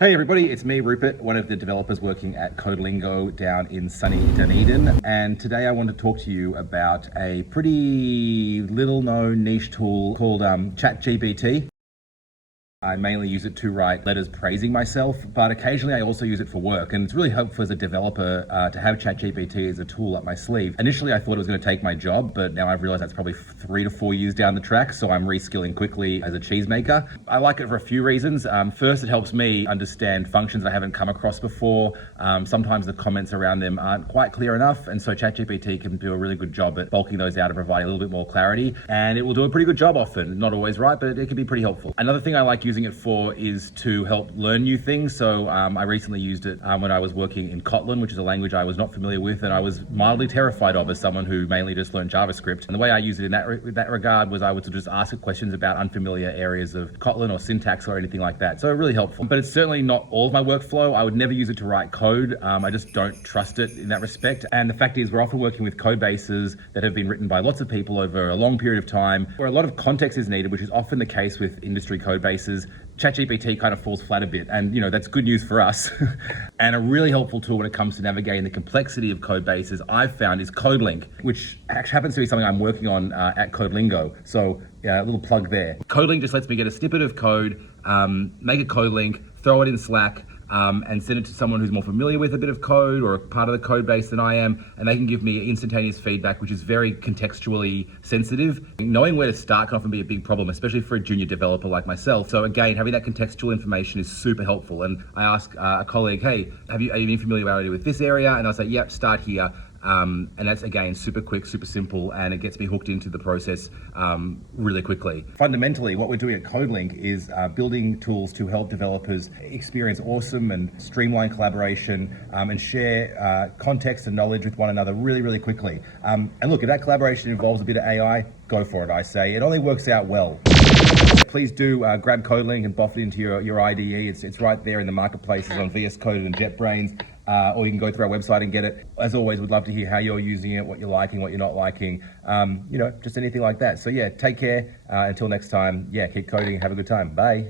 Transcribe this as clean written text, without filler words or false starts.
Hey everybody, it's me, Rupert, one of the developers working at CodeLingo down in sunny Dunedin. And today I want to talk to you about a pretty little known niche tool called ChatGPT. I mainly use it to write letters praising myself, but occasionally I also use it for work, and it's really helpful as a developer to have ChatGPT as a tool up my sleeve. Initially I thought it was going to take my job, but now I've realized that's probably 3 to 4 years down the track, so I'm reskilling quickly as a cheesemaker. I like it for a few reasons. First, it helps me understand functions I haven't come across before. Sometimes the comments around them aren't quite clear enough, and so ChatGPT can do a really good job at bulking those out and providing a little bit more clarity, and it will do a pretty good job often. Not always right, but it can be pretty helpful. Another thing I like using it for is to help learn new things. So I recently used it when I was working in Kotlin, which is a language I was not familiar with and I was mildly terrified of as someone who mainly just learned JavaScript. And the way I used it in that regard was I would just ask it questions about unfamiliar areas of Kotlin or syntax or anything like that. So really helpful. But it's certainly not all of my workflow. I would never use it to write code. I just don't trust it in that respect. And the fact is we're often working with code bases that have been written by lots of people over a long period of time, where a lot of context is needed, which is often the case with industry code bases. ChatGPT kind of falls flat a bit, and that's good news for us. And a really helpful tool when it comes to navigating the complexity of code bases I've found is CodeLink, which actually happens to be something I'm working on at CodeLingo. So yeah, a little plug there. CodeLink just lets me get a snippet of code, make a code link, throw it in Slack, and send it to someone who's more familiar with a bit of code or a part of the code base than I am, and they can give me instantaneous feedback, which is very contextually sensitive. Knowing where to start can often be a big problem, especially for a junior developer like myself. So again, having that contextual information is super helpful. And I ask a colleague, hey, are you any familiarity with this area? And I'll say, yep, start here. And that's, again, super quick, super simple, and it gets me hooked into the process really quickly. Fundamentally, what we're doing at CodeLink is building tools to help developers experience awesome and streamlined collaboration and share context and knowledge with one another really, really quickly. And look, if that collaboration involves a bit of AI, go for it, I say. It only works out well. Please do grab CodeLink and buff it into your IDE. It's right there in the marketplaces on VS Code and JetBrains. Or you can go through our website and get it. As always, we'd love to hear how you're using it, what you're liking, what you're not liking, just anything like that. So yeah, take care. Until next time, yeah, keep coding and have a good time. Bye.